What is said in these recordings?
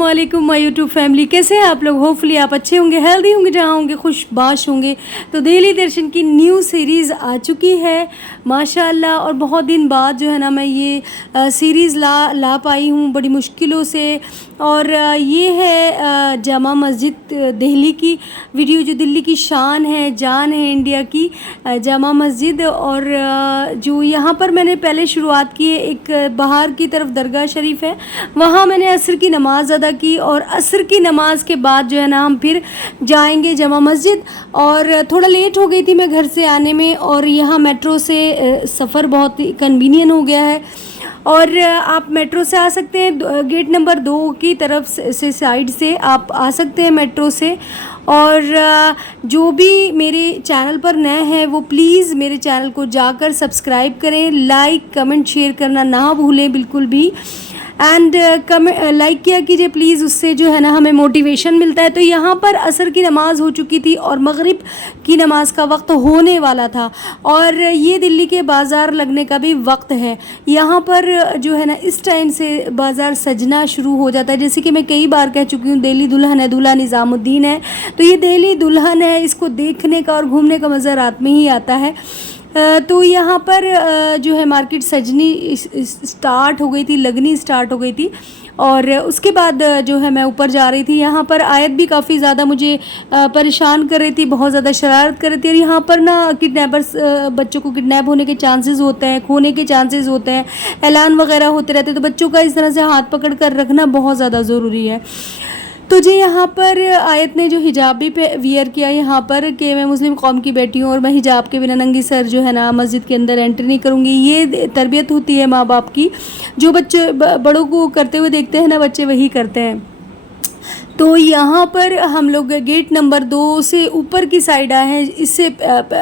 अस्सलाम वालेकुम my YouTube family. कैसे हैं आप लोग? होपफुली आप अच्छे होंगे, हेल्दी होंगे, जहाँ होंगे खुशबाश होंगे। तो डेली दर्शन की न्यू सीरीज़ आ चुकी है माशाल्लाह, और बहुत दिन बाद जो है ना मैं ये सीरीज़ ला पाई हूँ बड़ी मुश्किलों से। और ये है जामा मस्जिद दिल्ली की वीडियो, जो दिल्ली की शान है, जान है इंडिया की जामा मस्जिद। और जो यहाँ पर मैंने पहले शुरुआत की है, एक बाहर की तरफ दरगाह शरीफ है, वहाँ मैंने असर की नमाज़ अदा की। और असर की नमाज़ के बाद जो है ना हम फिर जाएंगे जामा मस्जिद। और थोड़ा लेट हो गई थी मैं घर से आने में, और यहाँ मेट्रो से सफ़र बहुत ही कन्वीनियंट हो गया है। और आप मेट्रो से आ सकते हैं, गेट नंबर 2 की तरफ से साइड से आप आ सकते हैं मेट्रो से। और जो भी मेरे चैनल पर नए हैं वो प्लीज़ मेरे चैनल को जाकर सब्सक्राइब करें, लाइक कमेंट शेयर करना ना भूलें बिल्कुल भी। एंड लाइक किया कीजिए प्लीज़, उससे जो है ना हमें मोटिवेशन मिलता है। तो यहाँ पर असर की नमाज़ हो चुकी थी और मगरिब की नमाज़ का वक्त होने वाला था, और ये दिल्ली के बाज़ार लगने का भी वक्त है। यहाँ पर जो है ना इस टाइम से बाज़ार सजना शुरू हो जाता है। जैसे कि मैं कई बार कह चुकी हूँ, दिल्ली दुल्हन है, दूल्हा निज़ामुद्दीन है। तो ये दिल्ली दुल्हन है, इसको देखने का और घूमने का मज़ा रात में ही आता है। तो यहाँ पर जो है मार्केट सजनी स्टार्ट हो गई थी, लगनी स्टार्ट हो गई थी। और उसके बाद जो है मैं ऊपर जा रही थी। यहाँ पर आयत भी काफ़ी ज़्यादा मुझे परेशान कर रही थी, बहुत ज़्यादा शरारत कर रही थी। और यहाँ पर ना किडनैपर्स, बच्चों को किडनैप होने के चांसेस होते हैं, खोने के चांसेस होते हैं, ऐलान वगैरह होते रहते हैं। तो बच्चों का इस तरह से हाथ पकड़ कर रखना बहुत ज़्यादा ज़रूरी है। तो जी यहाँ पर आयत ने जो हिजाब भी वियर किया यहाँ पर, कि मैं मुस्लिम कौम की बेटी हूँ और मैं हिजाब के बिना नंगी सर जो है ना मस्जिद के अंदर एंट्री नहीं करूँगी। ये तरबियत होती है माँ बाप की, जो बच्चे बड़ों को करते हुए देखते हैं ना, बच्चे वही करते हैं। तो यहाँ पर हम लोग गेट नंबर 2 से ऊपर की साइड आए हैं। इससे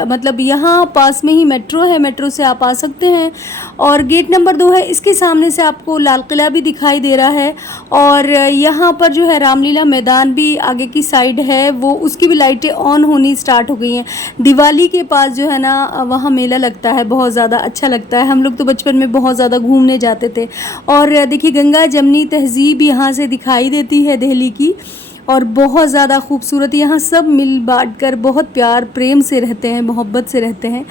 मतलब यहाँ पास में ही मेट्रो है, मेट्रो से आप आ सकते हैं। और गेट नंबर 2 है, इसके सामने से आपको लाल किला भी दिखाई दे रहा है। और यहाँ पर जो है रामलीला मैदान भी आगे की साइड है, वो उसकी भी लाइटें ऑन होनी स्टार्ट हो गई हैं। दिवाली के पास जो है ना वहाँ मेला लगता है, बहुत ज़्यादा अच्छा लगता है। हम लोग तो बचपन में बहुत ज़्यादा घूमने जाते थे। और देखिए गंगा जमनी तहज़ीब यहाँ से दिखाई देती है दिल्ली की, और बहुत ज़्यादा खूबसूरत। यहाँ सब मिल बांट कर बहुत प्यार प्रेम से रहते हैं, मोहब्बत से रहते हैं।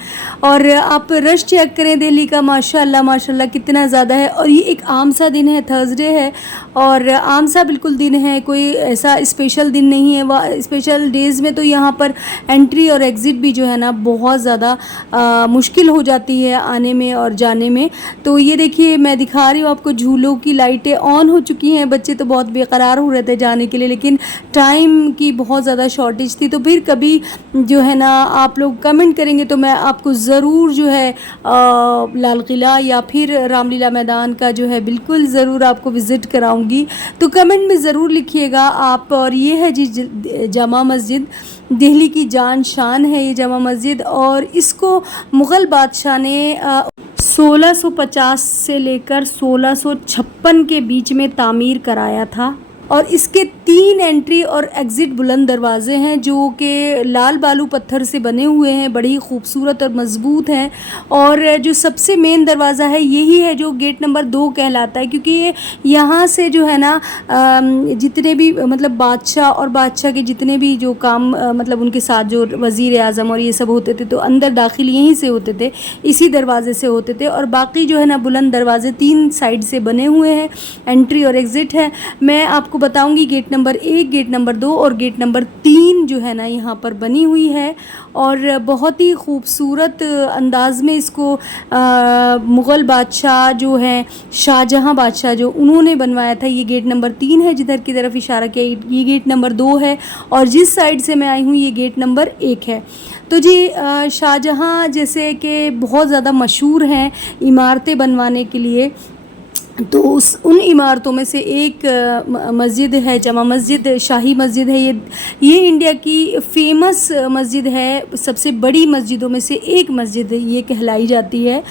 और आप रश चेक करें दिल्ली का, माशाल्लाह माशाल्लाह कितना ज़्यादा है। और ये एक आम सा दिन है, थर्सडे है, और आम सा बिल्कुल दिन है, कोई ऐसा स्पेशल दिन नहीं है। वह स्पेशल डेज़ में तो यहाँ पर एंट्री और एग्ज़िट भी जो है ना बहुत ज़्यादा मुश्किल हो जाती है आने में और जाने में। तो ये देखिए मैं दिखा रही हूँ आपको, झूलों की लाइटें ऑन हो चुकी हैं। बच्चे तो बहुत बेकरार हो रहे थे जाने के लिए, लेकिन टाइम की बहुत ज़्यादा शॉर्टेज थी। तो फिर कभी जो है ना आप लोग कमेंट करेंगे तो मैं आपको ज़रूर जो है लाल किला या फिर रामलीला मैदान का जो है बिल्कुल ज़रूर आपको विज़िट कराऊंगी। तो कमेंट में ज़रूर लिखिएगा आप। और ये है जी जामा मस्जिद, दिल्ली की जान शान है ये जामा मस्जिद। और इसको मुग़ल बादशाह ने 1650 से लेकर 1656 के बीच में तामीर कराया था। और इसके 3 एंट्री और एग्ज़िट बुलंद दरवाज़े हैं, जो कि लाल बालू पत्थर से बने हुए हैं, बड़ी खूबसूरत और मज़बूत हैं। और जो सबसे मेन दरवाज़ा है यही है जो गेट नंबर 2 कहलाता है, क्योंकि ये यहाँ से जो है ना जितने भी मतलब बादशाह और बादशाह के जितने भी जो काम मतलब उनके साथ जो वज़ीर आज़म और ये सब होते थे, तो अंदर दाखिल यहीं से होते थे, इसी दरवाज़े से होते थे। और बाकी जो है ना बुलंद दरवाज़े 3 साइड से बने हुए हैं, एंट्री और एग्ज़िट है। मैं आपको बताऊंगी गेट नंबर 1, गेट नंबर 2 और गेट नंबर 3 जो है ना यहाँ पर बनी हुई है। और बहुत ही खूबसूरत अंदाज में इसको मुग़ल बादशाह जो हैं, शाहजहां बादशाह, जो उन्होंने बनवाया था। ये गेट नंबर 3 है जिधर की तरफ इशारा किया, ये गेट नंबर 2 है। और जिस साइड से मैं आई हूँ ये गेट नंबर 1 है। तो जी शाहजहां जैसे कि बहुत ज़्यादा मशहूर हैं इमारतें बनवाने के लिए, तो उन इमारतों में से एक मस्जिद है, जामा मस्जिद, शाही मस्जिद है। ये इंडिया की फ़ेमस मस्जिद है, सबसे बड़ी मस्जिदों में से एक मस्जिद ये कहलाई जाती है।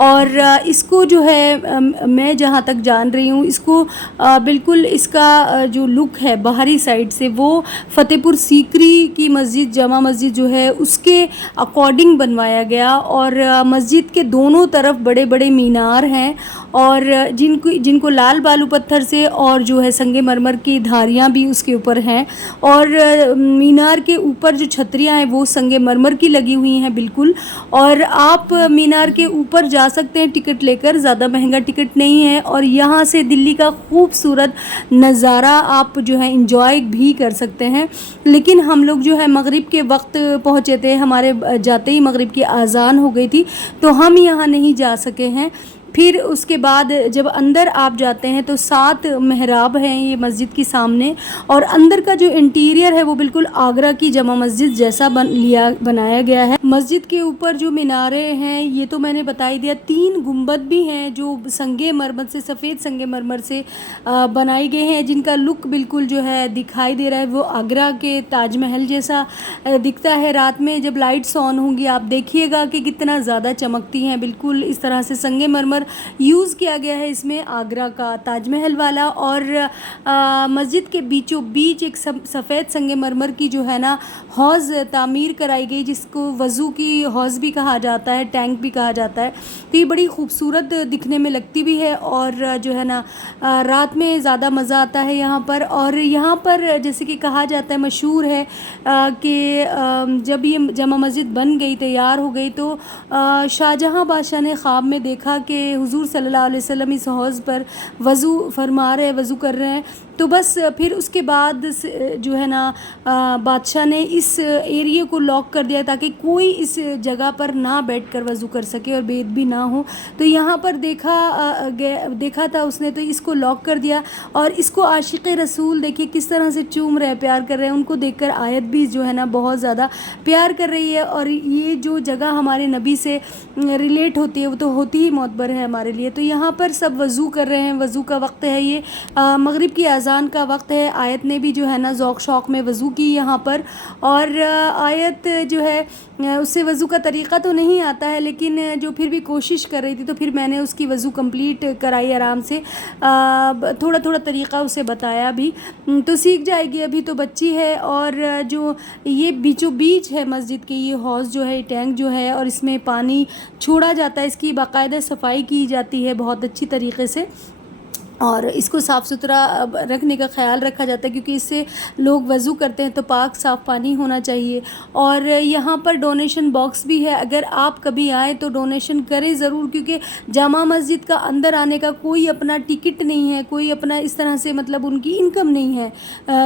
और इसको जो है मैं जहाँ तक जान रही हूँ, इसको बिल्कुल इसका जो लुक है बाहरी साइड से, वो फ़तेहपुर सीकरी की मस्जिद, जामा मस्जिद जो है उसके अकॉर्डिंग बनवाया गया। और मस्जिद के दोनों तरफ बड़े बड़े मीनार हैं और जिनको लाल बालू पत्थर से और जो है संगमरमर की धारियाँ भी उसके ऊपर हैं। और मीनार के ऊपर जो छतरियाँ हैं वो संगमरमर की लगी हुई हैं बिल्कुल। और आप मीनार के ऊपर जा सकते हैं टिकट लेकर, ज़्यादा महंगा टिकट नहीं है। और यहाँ से दिल्ली का खूबसूरत नज़ारा आप जो है इंजॉय भी कर सकते हैं। लेकिन हम लोग जो है मगरिब के वक्त पहुँचे थे, हमारे जाते ही मगरिब की अज़ान हो गई थी, तो हम यहाँ नहीं जा सके हैं। फिर उसके बाद जब अंदर आप जाते हैं तो 7 मेहराब हैं ये मस्जिद के सामने। और अंदर का जो इंटीरियर है वो बिल्कुल आगरा की जमा मस्जिद जैसा बनाया गया है। मस्जिद के ऊपर जो मीनारे हैं ये तो मैंने बता ही दिया। 3 गुंबद भी हैं जो संगमरमर से, सफ़ेद संगमरमर से बनाई गए हैं, जिनका लुक बिल्कुल जो है दिखाई दे रहा है वो आगरा के ताजमहल जैसा दिखता है। रात में जब लाइट्स ऑन होंगी आप देखिएगा कि कितना ज़्यादा चमकती हैं। बिल्कुल इस तरह से संगमरमर यूज़ किया गया है इसमें, आगरा का ताजमहल वाला। और मस्जिद के बीचों बीच एक सफ़ेद संगमरमर की जो है ना हौज़ तामीर कराई गई, जिसको वज़ू की हौज़ भी कहा जाता है, टैंक भी कहा जाता है। तो ये बड़ी खूबसूरत दिखने में लगती भी है और जो है ना रात में ज़्यादा मज़ा आता है यहाँ पर। और यहाँ पर जैसे कि कहा जाता है, मशहूर है कि जब ये जमा मस्जिद बन गई, तैयार हो गई, तो शाहजहाँ बादशाह ने ख्वाब में देखा कि हुजूर सल्लल्लाहु अलैहि वसल्लम इस हौज़ पर वज़ू फरमा रहे हैं, वज़ू कर रहे हैं। तो बस फिर उसके बाद जो है ना बादशाह ने इस एरिया को लॉक कर दिया ताकि कोई इस जगह पर ना बैठकर वज़ू कर सके और बेदबी ना हो। तो यहाँ पर देखा था उसने, तो इसको लॉक कर दिया। और इसको आशिक़ रसूल देखिए किस तरह से चूम रहे हैं, प्यार कर रहे हैं। उनको देखकर आयत भी जो है ना बहुत ज़्यादा प्यार कर रही है। और ये जो जगह हमारे नबी से रिलेट होती है वो तो होती ही मोतबर है हमारे लिए। तो यहाँ पर सब वज़ू कर रहे हैं, वज़ू का वक्त है ये, मगरिब की अज़ान का वक्त है। आयत ने भी जो है ना ज़ौक़ शौक़ में वज़ू की यहाँ पर। और आयत जो है उससे वज़ू का तरीक़ा तो नहीं आता है, लेकिन जो फिर भी कोशिश कर रही थी, तो फिर मैंने उसकी वज़ू कंप्लीट कराई आराम से, थोड़ा थोड़ा तरीक़ा उसे बताया भी, तो सीख जाएगी, अभी तो बच्ची है। और जो ये बीचों बीच है मस्जिद के ये हौज़ जो है, टैंक जो है, और इसमें पानी छोड़ा जाता है, इसकी बाकायदा सफाई की जाती है बहुत अच्छी तरीके से। और इसको साफ़ सुथरा रखने का ख्याल रखा जाता है, क्योंकि इससे लोग वज़ू करते हैं तो पाक साफ़ पानी होना चाहिए। और यहाँ पर डोनेशन बॉक्स भी है, अगर आप कभी आए तो डोनेशन करें ज़रूर, क्योंकि जामा मस्जिद का अंदर आने का कोई अपना टिकट नहीं है, कोई अपना इस तरह से मतलब उनकी इनकम नहीं है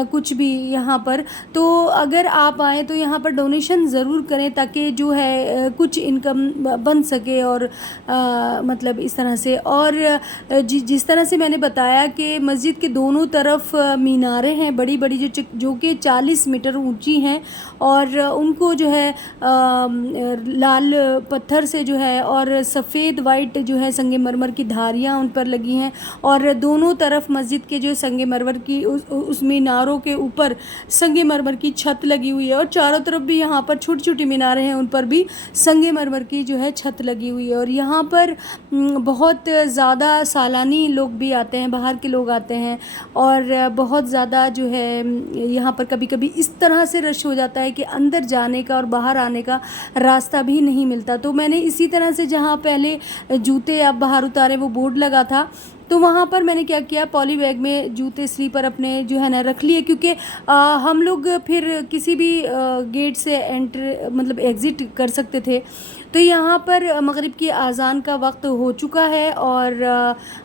कुछ भी यहाँ पर। तो अगर आप आएँ तो यहाँ पर डोनेशन ज़रूर करें ताकि जो है कुछ इनकम बन सके। और मतलब इस तरह से। और जिस तरह से मैंने बताया कि मस्जिद के दोनों तरफ मीनारें हैं बड़ी बड़ी, जो कि 40 मीटर ऊंची हैं। और उनको जो है लाल पत्थर से जो है और सफ़ेद वाइट जो है संगमरमर की धारियाँ उन पर लगी हैं। और दोनों तरफ मस्जिद के जो संगमरमर की उस मीनारों के ऊपर संगमरमर की छत लगी हुई है। और चारों तरफ भी यहाँ पर छोटी छोटी मीनारें हैं, उन पर भी संगमरमर की जो है छत लगी हुई है। और यहाँ पर बहुत ज़्यादा सालानी लोग भी आते हैं, बाहर के लोग आते हैं। और बहुत ज़्यादा जो है यहाँ पर कभी कभी इस तरह से रश हो जाता है कि अंदर जाने का और बाहर आने का रास्ता भी नहीं मिलता। तो मैंने इसी तरह से जहाँ पहले जूते आप बाहर उतारे वो बोर्ड लगा था, तो वहाँ पर मैंने क्या किया, पॉली बैग में जूते स्लीपर अपने जो है ना रख लिए, क्योंकि हम लोग फिर किसी भी गेट से मतलब एग्ज़िट कर सकते थे। तो यहाँ पर मगरिब की अज़ान का वक्त हो चुका है और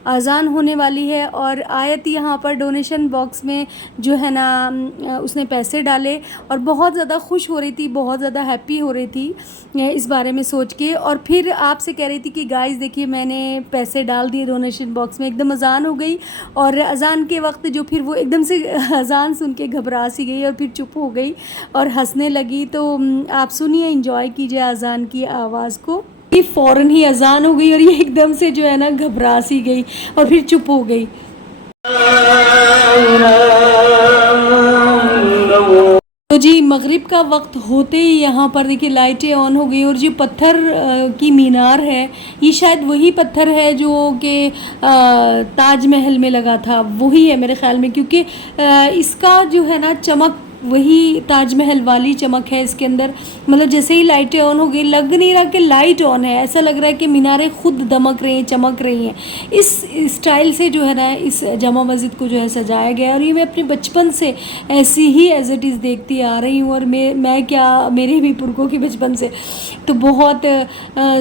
अज़ान होने वाली है। और आयत यहाँ पर डोनेशन बॉक्स में जो है ना उसने पैसे डाले और बहुत ज़्यादा खुश हो रही थी, बहुत ज़्यादा हैप्पी हो रही थी इस बारे में सोच के। और फिर आपसे कह रही थी कि गाइस देखिए मैंने पैसे डाल दिए डोनेशन बॉक्स में। एकदम अज़ान हो गई और अज़ान के वक्त जो फिर वो एकदम से अज़ान सुन के घबरा सी गई और फिर चुप हो गई और हंसने लगी। तो आप सुनिए, एंजॉय कीजिए अज़ान की आवाज़ को। ये फ़ौरन ही अज़ान हो गई और ये एकदम से जो है ना घबरा सी गई और फिर चुप हो गई। तो जी मगरिब का वक्त होते ही यहाँ पर देखिए लाइटें ऑन हो गई और जो पत्थर की मीनार है ये शायद वही पत्थर है जो कि ताजमहल में लगा था, वही है मेरे ख़्याल में, क्योंकि इसका जो है ना चमक वही ताजमहल वाली चमक है इसके अंदर। मतलब जैसे ही लाइटें ऑन हो गई, लग नहीं रहा कि लाइट ऑन है, ऐसा लग रहा है कि मीनारें खुद दमक रही हैं, चमक रही हैं। इस स्टाइल से जो है ना इस जामा मस्जिद को जो है सजाया गया है। और ये मैं अपने बचपन से ऐसी ही एज इट इज़ देखती आ रही हूँ। और मैं क्या, मेरे भी पुरखों की बचपन से तो बहुत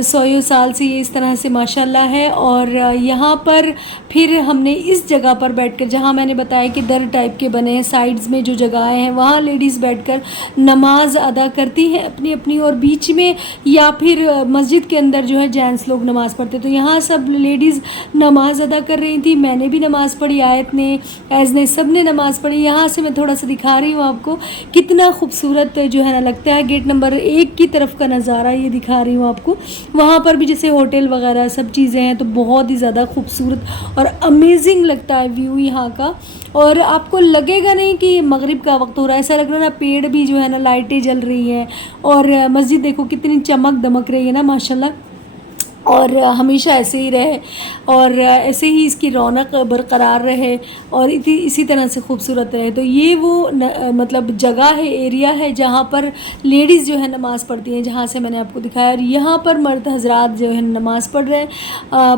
सौ साल से ये इस तरह से माशाल्लाह है। और यहाँ पर फिर हमने इस जगह पर बैठकर, जहाँ मैंने बताया कि दर टाइप के बने हैं, साइड्स में जो जगहें हैं वहाँ लेडीज़ बैठकर नमाज अदा करती हैं अपनी अपनी, और बीच में या फिर मस्जिद के अंदर जो है जेंट्स लोग नमाज़ पढ़ते। तो यहाँ सब लेडीज़ नमाज अदा कर रही थी, मैंने भी नमाज़ पढ़ी, आयत ने, एज ने, सब ने नमाज़ पढ़ी। यहाँ से मैं थोड़ा सा दिखा रही हूँ आपको, कितना खूबसूरत जो है ना लगता है। गेट नंबर 1 की तरफ का नज़ारा ये दिखा रही हूँ आपको। वहाँ पर भी जैसे होटल वगैरह सब चीज़ें हैं, तो बहुत ही ज़्यादा खूबसूरत और अमेजिंग लगता है व्यू यहाँ का। और आपको लगेगा नहीं कि ये मगरिब का वक्त हो रहा है, ऐसा लग रहा है ना पेड़ भी जो है ना लाइटें जल रही हैं। और मस्जिद देखो कितनी चमक दमक रही है ना माशाल्लाह। और हमेशा ऐसे ही रहे और ऐसे ही इसकी रौनक बरकरार रहे और इसी तरह से खूबसूरत रहे। तो ये वो मतलब जगह है, एरिया है जहाँ पर लेडीज़ जो है नमाज़ पढ़ती हैं, जहाँ से मैंने आपको दिखाया। और यहाँ पर मर्द हजरात जो है नमाज़ पढ़ रहे हैं,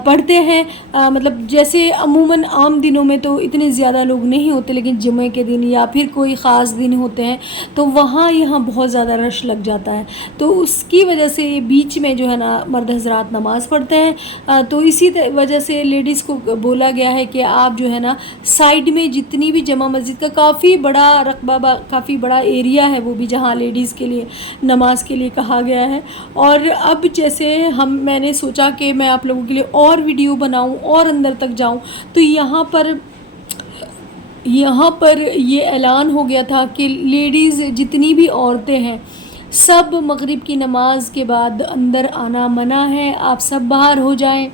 पढ़ते हैं। मतलब जैसे अमूमन आम दिनों में तो इतने ज़्यादा लोग नहीं होते, लेकिन जुमे के दिन या फिर कोई ख़ास दिन होते हैं तो वहाँ यहाँ बहुत ज़्यादा रश लग जाता है। तो उसकी वजह से बीच में जो है ना मर्द हजरात नमाज़ पढ़ते हैं। तो इसी वजह से लेडीज़ को बोला गया है कि आप जो है ना साइड में जितनी भी जमा मस्जिद का काफ़ी बड़ा रकबा, काफ़ी बड़ा एरिया है वो भी, जहाँ लेडीज़ के लिए नमाज के लिए कहा गया है। और अब जैसे मैंने सोचा कि मैं आप लोगों के लिए और वीडियो बनाऊं और अंदर तक जाऊं, तो यहाँ पर ये ऐलान हो गया था कि लेडीज़ जितनी भी औरतें हैं सब मगरिब की नमाज के बाद अंदर आना मना है, आप सब बाहर हो जाएं।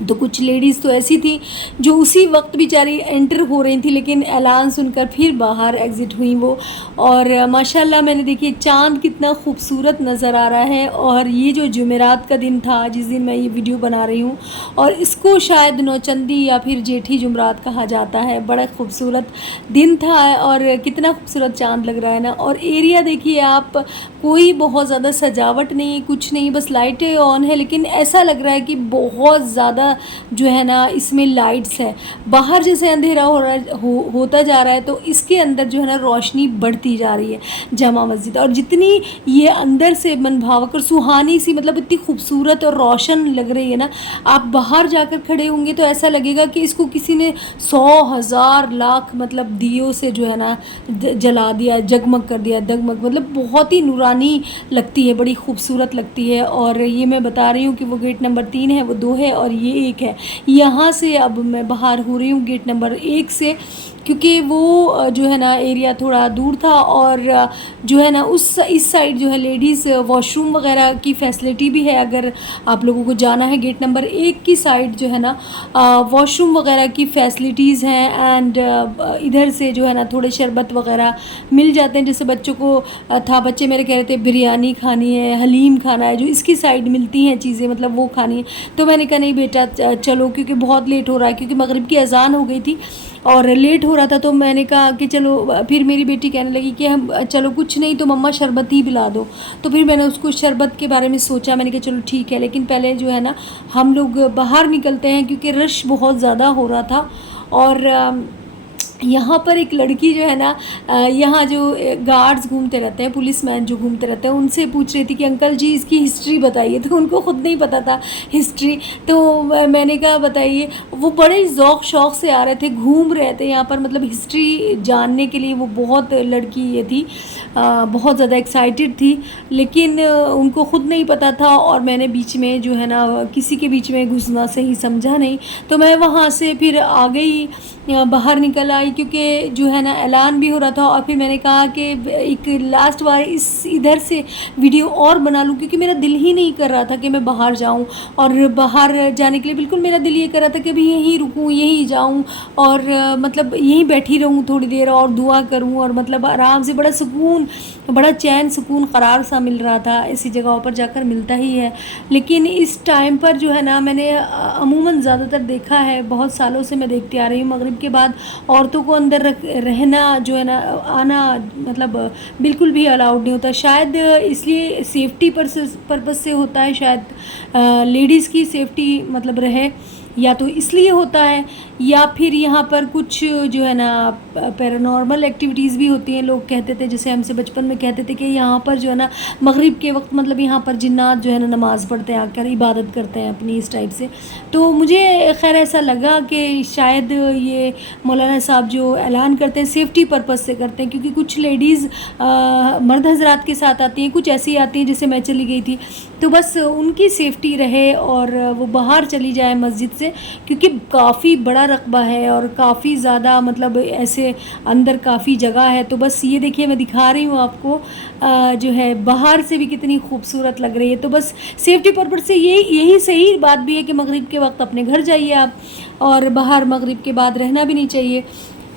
तो कुछ लेडीज़ तो ऐसी थी जो उसी वक्त बेचारी एंटर हो रही थी, लेकिन ऐलान सुनकर फिर बाहर एग्ज़िट हुई वो। और माशाल्लाह मैंने देखिए चाँद कितना खूबसूरत नज़र आ रहा है। और ये जो जुमेरात का दिन था जिस दिन मैं ये वीडियो बना रही हूँ, और इसको शायद नौचंदी या फिर जेठी जुमरात कहा जाता है। बड़ा खूबसूरत दिन था और कितना खूबसूरत चाँद लग रहा है ना। और एरिया देखिए आप, कोई बहुत ज़्यादा सजावट नहीं, कुछ नहीं, बस लाइटें ऑन है, लेकिन ऐसा लग रहा है कि बहुत ज़्यादा जो है ना इसमें लाइट्स है। बाहर जैसे अंधेरा होता जा रहा है, तो इसके अंदर जो है ना रोशनी बढ़ती जा रही है जामा मस्जिद। और जितनी ये अंदर से मनभावक और सुहानी सी, मतलब इतनी खूबसूरत और रोशन लग रही है ना, आप बाहर जाकर खड़े होंगे तो ऐसा लगेगा कि इसको किसी ने 100,000 लाख मतलब दियों से जो है ना जला दिया, जगमग कर दिया, दगमग, मतलब बहुत ही नूरानी लगती है, बड़ी खूबसूरत लगती है। और ये मैं बता रही हूँ कि वो गेट नंबर 3 है, वो 2 है और ये 1 है। यहाँ से अब मैं बाहर हो रही हूँ गेट नंबर 1 से, क्योंकि वो जो है ना एरिया थोड़ा दूर था। और जो है ना इस साइड जो है लेडीज़ वॉशरूम वगैरह की फैसिलिटी भी है। अगर आप लोगों को जाना है गेट नंबर 1 की साइड जो है ना वॉशरूम वगैरह की फैसिलिटीज़ हैं। एंड इधर से जो है ना थोड़े शरबत वगैरह मिल जाते हैं। जैसे बच्चों को था, बच्चे मेरे कह रहे थे बिरयानी खानी है, हलीम खाना है, जो इसकी साइड मिलती हैं चीज़ें, मतलब वो खानी है। तो मैंने कहा नहीं बेटा चलो, क्योंकि बहुत लेट हो रहा है, क्योंकि मगरिब की अजान हो गई थी और लेट हो रहा था। तो मैंने कहा कि चलो, फिर मेरी बेटी कहने लगी कि हम चलो कुछ नहीं तो मम्मा शरबत ही पिला दो। तो फिर मैंने उसको शरबत के बारे में सोचा, मैंने कहा चलो ठीक है, लेकिन पहले जो है ना हम लोग बाहर निकलते हैं, क्योंकि रश बहुत ज़्यादा हो रहा था। और यहाँ पर एक लड़की जो है ना, यहाँ जो गार्ड्स घूमते रहते हैं, पुलिसमैन जो घूमते रहते हैं, उनसे पूछ रही थी कि अंकल जी इसकी हिस्ट्री बताइए। तो उनको ख़ुद नहीं पता था हिस्ट्री, तो मैंने कहा बताइए। वो बड़े ज़ौक़ शौक़ से आ रहे थे, घूम रहे थे यहाँ पर, मतलब हिस्ट्री जानने के लिए। वो बहुत लड़की ये थी, बहुत ज़्यादा एक्साइटेड थी, लेकिन उनको ख़ुद नहीं पता था। और मैंने बीच में जो है ना किसी के बीच में घुसना सही समझा नहीं, तो मैं वहाँ से फिर आ गई, बाहर निकल आई, क्योंकि जो है ना ऐलान भी हो रहा था। और फिर मैंने कहा कि एक लास्ट बार इधर से वीडियो और बना लूँ, क्योंकि मेरा दिल ही नहीं कर रहा था कि मैं बाहर जाऊँ। और बाहर जाने के लिए बिल्कुल मेरा दिल ये कर रहा था कि अभी यहीं रुकूँ, यहीं जाऊँ और मतलब यहीं बैठी रहूँ थोड़ी देर और दुआ करूँ, और मतलब आराम से बड़ा सुकून, बड़ा चैन सुकून करार सा मिल रहा था। ऐसी जगहों पर जाकर मिलता ही है। लेकिन इस टाइम पर जो है ना मैंने अमूमन ज़्यादातर देखा है, बहुत सालों से मैं देखती आ रही हूँ, मगरिब के बाद औरतों औरतों को अंदर रहना जो है ना, आना मतलब बिल्कुल भी अलाउड नहीं होता। शायद इसलिए सेफ्टी पर्पज़ से होता है, शायद लेडीज़ की सेफ्टी मतलब रहे, या तो इसलिए होता है, या फिर यहाँ पर कुछ जो है ना पैरानॉर्मल एक्टिविटीज़ भी होती हैं। लोग कहते थे, जैसे हमसे बचपन में कहते थे कि यहाँ पर जो है ना मगरिब के वक्त मतलब यहाँ पर जिन्नात जो है ना नमाज़ पढ़ते हैं, आकर इबादत करते हैं अपनी, इस टाइप से। तो मुझे खैर ऐसा लगा कि शायद ये मौलाना साहब जो ऐलान करते हैं सेफ़्टी पर्पज़ से करते हैं, क्योंकि कुछ लेडीज़ मर्द हजरात के साथ आती हैं, कुछ ऐसी आती हैं जैसे मैं चली गई थी, तो बस उनकी सेफ़्टी रहे और वो बाहर चली जाए मस्जिद से, क्योंकि काफ़ी बड़ा रकबा है और काफ़ी ज़्यादा मतलब ऐसे अंदर काफ़ी जगह है। तो बस ये देखिए, मैं दिखा रही हूँ आपको जो है बाहर से भी कितनी खूबसूरत लग रही है। तो बस सेफ्टी पर्पज़ से यही सही बात भी है कि मगरिब के वक्त अपने घर जाइए आप, और बाहर मगरिब के बाद रहना भी नहीं चाहिए।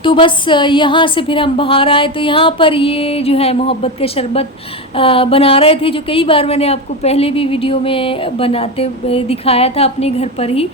तो बस यहाँ से फिर हम बाहर आए, तो यहाँ पर ये जो है मोहब्बत का शरबत बना रहे थे, जो कई बार मैंने आपको पहले भी वीडियो में बनाते दिखाया था अपने घर पर ही।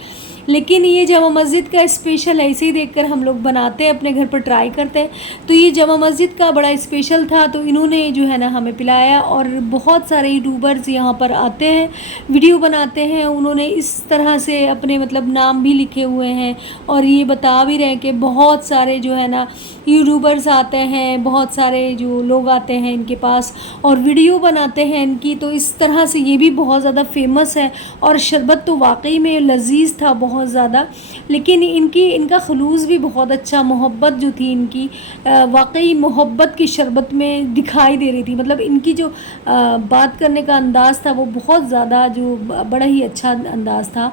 लेकिन ये जामा मस्जिद का स्पेशल है, इसे ही देखकर हम लोग बनाते हैं, अपने घर पर ट्राई करते हैं। तो ये जामा मस्जिद का बड़ा स्पेशल था, तो इन्होंने जो है ना हमें पिलाया। और बहुत सारे यूट्यूबर्स यहाँ पर आते हैं, वीडियो बनाते हैं, उन्होंने इस तरह से अपने मतलब नाम भी लिखे हुए हैं, और ये बता भी रहे हैं कि बहुत सारे जो है ना यूट्यूबर्स आते हैं, बहुत सारे जो लोग आते हैं इनके पास और वीडियो बनाते हैं इनकी। तो इस तरह से ये भी बहुत ज़्यादा फेमस है, और शरबत तो वाकई में लजीज था बहुत ज़्यादा। लेकिन इनका खलूस भी बहुत अच्छा, मोहब्बत जो थी इनकी वाकई मोहब्बत की शरबत में दिखाई दे रही थी। मतलब इनकी जो बात करने का अंदाज़ था वो बहुत ज़्यादा जो बड़ा ही अच्छा अंदाज़ था।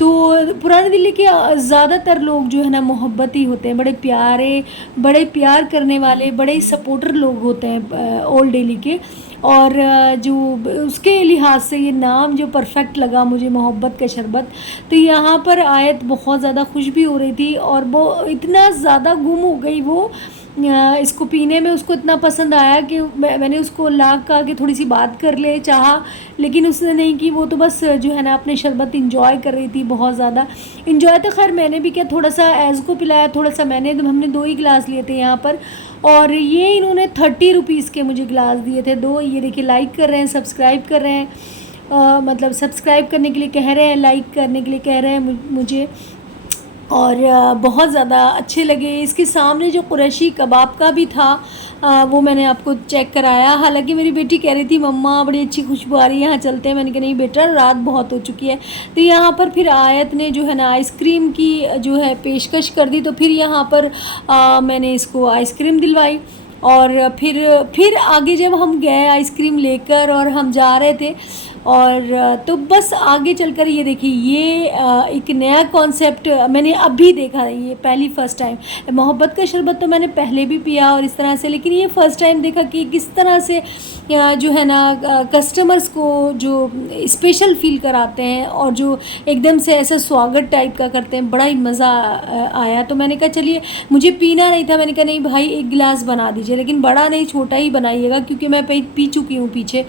तो पुरानी दिल्ली के ज़्यादातर लोग जो है ना मोहब्बती होते हैं, बड़े प्यारे, बड़े प्यार करने वाले, बड़े सपोर्टर लोग होते हैं ओल्ड दिल्ली के। और जो उसके लिहाज से ये नाम जो परफेक्ट लगा मुझे, मोहब्बत का शरबत। तो यहाँ पर आए तो बहुत ज़्यादा खुश भी हो रही थी, और वो इतना ज़्यादा गुम हो गई वो इसको पीने में, उसको इतना पसंद आया कि मैंने उसको ला का कि थोड़ी सी बात कर ले चाहा, लेकिन उसने नहीं की। वो तो बस जो है ना अपने शरबत इंजॉय कर रही थी, बहुत ज़्यादा इंजॉय। तो खैर मैंने भी क्या, थोड़ा सा एज़ को पिलाया, थोड़ा सा मैंने, हमने 2 ही गिलास लिए थे यहाँ पर। और ये इन्होंने 30 रुपीज़ के मुझे गिलास दिए थे 2। ये देखिए लाइक कर रहे हैं, सब्सक्राइब कर रहे हैं, मतलब सब्सक्राइब करने के लिए कह रहे हैं, लाइक करने के लिए कह रहे हैं मुझे, और बहुत ज़्यादा अच्छे लगे। इसके सामने जो कुरैशी कबाब का भी था वो मैंने आपको चेक कराया। हालांकि मेरी बेटी कह रही थी मम्मा बड़ी अच्छी खुशबू आ रही है, यहाँ चलते हैं। मैंने कहा नहीं बेटा, रात बहुत हो चुकी है। तो यहाँ पर फिर आयत ने जो है ना आइसक्रीम की जो है पेशकश कर दी, तो फिर यहाँ पर मैंने इसको आइसक्रीम दिलवाई। और फिर आगे जब हम गए आइसक्रीम लेकर और हम जा रहे थे, और तो बस आगे चलकर ये देखिए, ये एक नया कॉन्सेप्ट मैंने अभी देखा है, ये पहली फ़र्स्ट टाइम। मोहब्बत का शरबत तो मैंने पहले भी पिया और इस तरह से, लेकिन ये फ़र्स्ट टाइम देखा कि किस तरह से जो है ना कस्टमर्स को जो स्पेशल फ़ील कराते हैं, और जो एकदम से ऐसा स्वागत टाइप का करते हैं। बड़ा ही मज़ा आया। तो मैंने कहा चलिए, मुझे पीना नहीं था, मैंने कहा नहीं भाई 1 गिलास बना दीजिए, लेकिन बड़ा नहीं छोटा ही बनाइएगा, क्योंकि मैं पी चुकी हूँ पीछे।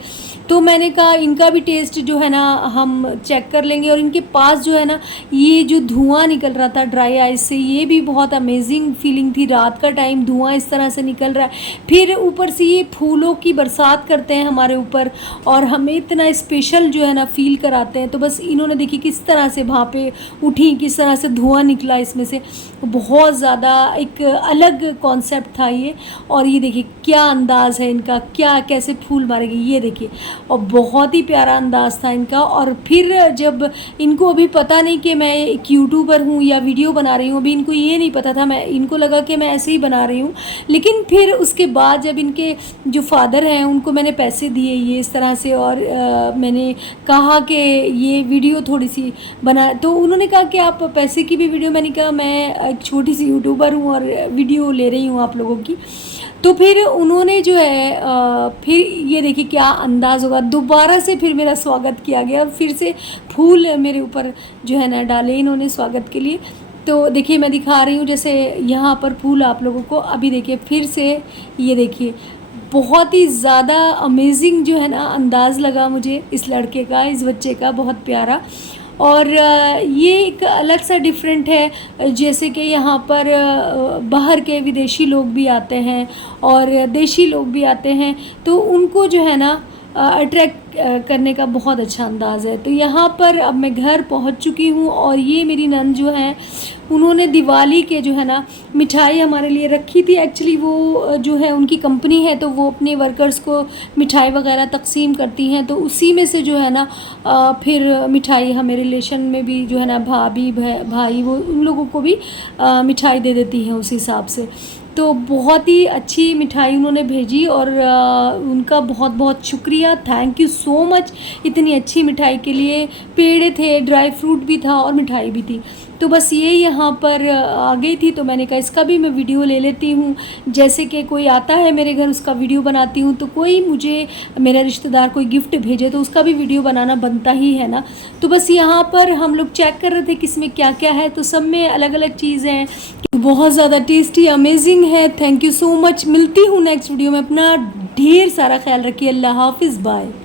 तो मैंने कहा इनका भी टेस्ट जो है ना हम चेक कर लेंगे। और इनके पास जो है ना ये जो धुआं निकल रहा था ड्राई आइस से, ये भी बहुत अमेजिंग फीलिंग थी। रात का टाइम धुआं इस तरह से निकल रहा है, फिर ऊपर से ये फूलों की बरसात करते हैं हमारे ऊपर, और हमें इतना स्पेशल जो है ना फील कराते हैं। तो बस इन्होंने देखी किस तरह से भापें उठी, किस तरह से धुआं निकला इसमें से, बहुत ज़्यादा एक अलग कॉन्सेप्ट था ये। और ये देखिए क्या अंदाज़ है इनका, क्या कैसे फूल मारेगी, ये देखिए, और बहुत ही प्यारा अंदाज़ था इनका। और फिर जब इनको अभी पता नहीं कि मैं एक यूट्यूबर हूँ या वीडियो बना रही हूँ, अभी इनको ये नहीं पता था, इनको लगा कि मैं ऐसे ही बना रही हूँ। लेकिन फिर उसके बाद जब इनके जो फादर हैं उनको मैंने पैसे दिए ये इस तरह से, और मैंने कहा कि ये वीडियो थोड़ी सी बना, तो उन्होंने कहा कि आप पैसे की भी वीडियो, मैंने कहा मैं एक छोटी सी यूट्यूबर हूँ और वीडियो ले रही हूँ आप लोगों की। तो फिर उन्होंने जो है फिर ये देखिए क्या अंदाज़ होगा, दोबारा से फिर मेरा स्वागत किया गया, फिर से फूल मेरे ऊपर जो है ना डाले इन्होंने स्वागत के लिए। तो देखिए मैं दिखा रही हूँ जैसे यहाँ पर फूल आप लोगों को, अभी देखिए फिर से ये देखिए, बहुत ही ज़्यादा अमेजिंग जो है ना अंदाज़ लगा मुझे इस लड़के का, इस बच्चे का, बहुत प्यारा। और ये एक अलग सा डिफरेंट है, जैसे कि यहाँ पर बाहर के विदेशी लोग भी आते हैं और देशी लोग भी आते हैं, तो उनको जो है ना अट्रैक्ट करने का बहुत अच्छा अंदाज़ है। तो यहाँ पर अब मैं घर पहुँच चुकी हूँ और ये मेरी नंद जो हैं उन्होंने दिवाली के जो है ना मिठाई हमारे लिए रखी थी। एक्चुअली वो जो है उनकी कंपनी है, तो वो अपने वर्कर्स को मिठाई वगैरह तकसीम करती हैं, तो उसी में से जो है ना फिर मिठाई हमें रिलेशन में भी जो है ना भाभी भाई वो उन लोगों को भी मिठाई दे देती हैं उस हिसाब से। तो बहुत ही अच्छी मिठाई उन्होंने भेजी और उनका बहुत बहुत शुक्रिया, थैंक यू सो मच इतनी अच्छी मिठाई के लिए। पेड़े थे, ड्राई फ्रूट भी था और मिठाई भी थी। तो बस ये यहाँ पर आ गई थी, तो मैंने कहा इसका भी मैं वीडियो ले लेती हूँ। जैसे कि कोई आता है मेरे घर उसका वीडियो बनाती हूँ, तो कोई मुझे मेरा रिश्तेदार कोई गिफ्ट भेजे तो उसका भी वीडियो बनाना बनता ही है ना। तो बस यहाँ पर हम लोग चेक कर रहे थे कि इसमें क्या क्या है, तो सब में अलग अलग चीज़ें हैं, बहुत ज़्यादा टेस्टी अमेजिंग है। थैंक यू सो मच, मिलती हूँ नेक्स्ट वीडियो में। अपना ढेर सारा ख्याल रखिए। अल्लाह हाफिज़, बाय।